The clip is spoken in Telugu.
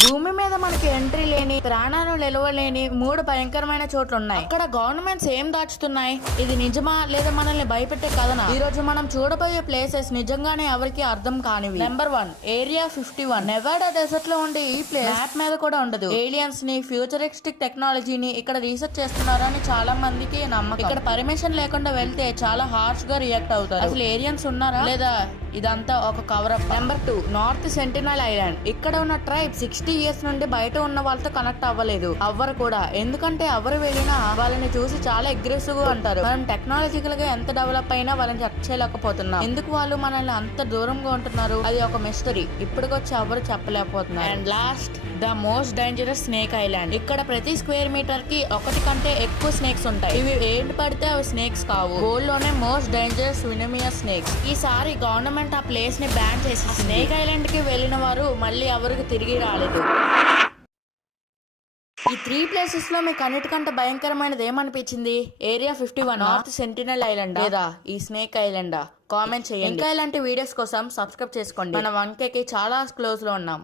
భూమి మీద మనకి ఎంట్రీ లేని, ప్రాణాలు నిలవలేని 3 భయంకరమైన చోట్లు ఉన్నాయి. అక్కడ గవర్నమెంట్స్ ఏం దాచుతున్నాయి? ఇది నిజమా లేదా మనల్ని భయపెట్టే కథనా? ఈ రోజు మనం చూడబోయే ప్లేసెస్ నిజంగానే ఎవరికి అర్థం కానివి. Number 1, area 51. నెవాడా డెజర్ట్ లో ఉండే ఈ ప్లేస్ మ్యాప్ మీద కూడా ఉండదు. ఏలియన్స్ ని, ఫ్యూచరిస్టిక్ టెక్నాలజీని ఇక్కడ రీసెర్చ్ చేస్తున్నారని చాలా మందికి నమ్మకం. ఇక్కడ పర్మిషన్ లేకుండా వెళ్తే చాలా హార్ష్ గా రియాక్ట్ అవుతారు. అసలు ఏలియన్స్ ఉన్నారా లేదా ఇదంతా ఒక cover up? Number 2, north sentinel island. ఇక్కడ ఉన్న ట్రైబ్ 60 years నుండి బయట ఉన్న వాళ్ళతో కనెక్ట్ అవ్వలేదు. అవ్వరు కూడా. ఎందుకంటే ఎవరు వెళ్ళినా వాళ్ళని చూసి చాలా అగ్రెసివ్ గా అంటారు. మనం టెక్నాలజికల్ గా ఎంత డెవలప్ అయినా వాళ్ళని టచ్ చేయలేకపోతున్నాం. ఎందుకు వాళ్ళు మనల్ని అంత దూరంగా ఉంటున్నారు? అది ఒక మిస్టరీ. ఇప్పటికొచ్చి ఎవరు చెప్పలేకపోతున్నారు. And last, the most dangerous snake island. ఇక్కడ ప్రతి స్క్వేర్ మీటర్ కి 1 కంటే ఎక్కువ స్నేక్స్ ఉంటాయి. ఇవి ఏంటి పడితే అవి స్నేక్స్ కావు. వరల్డ్ లోనే మోస్ట్ డేంజరస్ వినమియస్ స్నేక్స్. ఈసారి గవర్నమెంట్ ఆ ప్లేస్ ని బ్యాన్ చేసి స్నేక్ ఐలాండ్ కి వెళ్ళిన వారు మళ్ళీ ఎవరికి తిరిగి రాలేదు. ఈ 3 ప్లేసెస్ లో మీకు అన్నిటికంటే భయంకరమైనది ఏమనిపించింది? ఏరియా 51, నార్త్ సెంటినల్ ఐలాండ్ లేదా ఈ స్నేక్ ఐలాండా? కామెంట్ చేయండి. ఇంకా ఇలాంటి వీడియోస్ కోసం సబ్స్క్రైబ్ చేసుకోండి. మనం 1K కి చాలా క్లోజ్ లో ఉన్నాం.